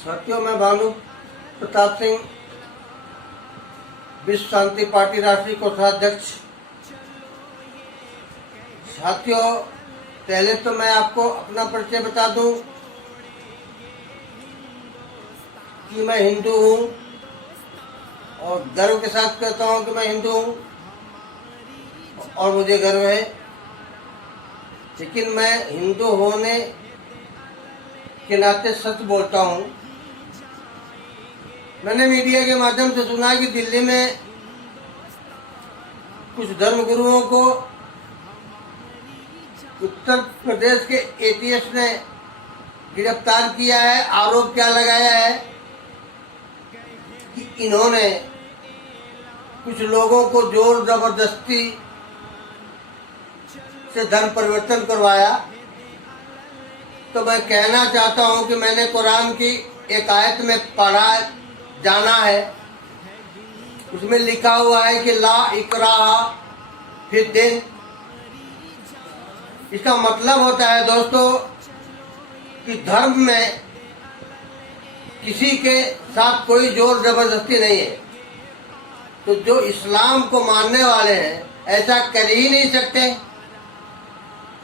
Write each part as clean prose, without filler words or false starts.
साथियों, मैं भानु प्रताप सिंह, विश्व शांति पार्टी राष्ट्रीय कोषाध्यक्ष। साथियों, पहले तो मैं आपको अपना परिचय बता दूं कि मैं हिंदू हूं और गर्व के साथ कहता हूं कि मैं हिंदू हूं और मुझे गर्व है। लेकिन मैं हिंदू होने के नाते सच बोलता हूं। मैंने मीडिया के माध्यम से सुना कि दिल्ली में कुछ धर्मगुरुओं को उत्तर प्रदेश के एटीएस ने गिरफ्तार किया है। आरोप क्या लगाया है कि इन्होंने कुछ लोगों को जोर जबरदस्ती से धर्म परिवर्तन करवाया। तो मैं कहना चाहता हूं कि मैंने कुरान की एक आयत में पढ़ा जाना है, उसमें लिखा हुआ है कि ला इकराहा फिद्दीन। इसका मतलब होता है दोस्तों कि धर्म में किसी के साथ कोई जोर जबरदस्ती नहीं है। तो जो इस्लाम को मानने वाले हैं ऐसा कर ही नहीं सकते।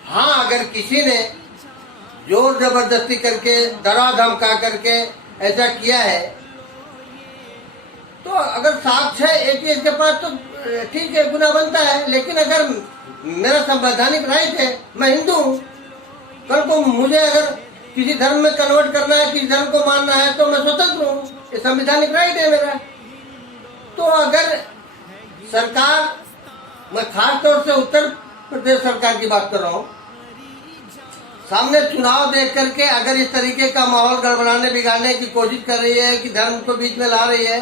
हाँ, अगर किसी ने जोर जबरदस्ती करके डरा धमका करके ऐसा किया है तो अगर साक्ष्य है एटीएस के पास तो ठीक है, गुनाह बनता है। लेकिन अगर मेरा संवैधानिक राइट है, मैं हिंदू हूँ, कल को मुझे अगर किसी धर्म में कन्वर्ट करना है, किसी धर्म को मानना है तो मैं स्वतंत्र हूँ, ये संवैधानिक राइट है मेरा। तो अगर सरकार, मैं खास तौर से उत्तर प्रदेश सरकार की बात कर रहा हूँ, सामने चुनाव देख करके अगर इस तरीके का माहौल गड़बड़ाने बिगाड़ने की कोशिश कर रही है कि धर्म को बीच में ला रही है,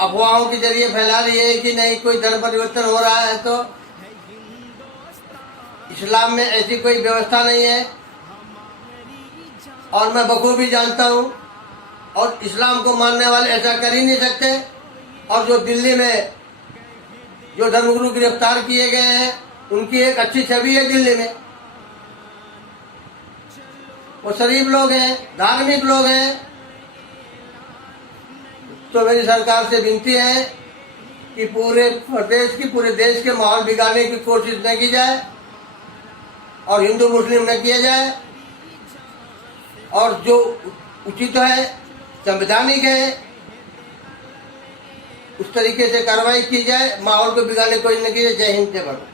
अफवाहों के जरिए फैला रही है कि नहीं कोई धर्म परिवर्तन हो रहा है, तो इस्लाम में ऐसी कोई व्यवस्था नहीं है और मैं बखूबी जानता हूँ। और इस्लाम को मानने वाले ऐसा कर ही नहीं सकते। और जो दिल्ली में जो धर्मगुरु गिरफ्तार किए गए हैं उनकी एक अच्छी छवि है दिल्ली में। वो शरीफ लोग हैं, धार्मिक लोग हैं। तो मेरी सरकार से विनती है कि पूरे प्रदेश की, पूरे देश के माहौल बिगाड़ने की कोशिश न की जाए और हिंदू मुस्लिम न किया जाए। और जो उचित है, संवैधानिक है, उस तरीके से कार्रवाई की जाए। माहौल को बिगाड़ने की कोशिश न की जाए। जय हिंद, जय भारत।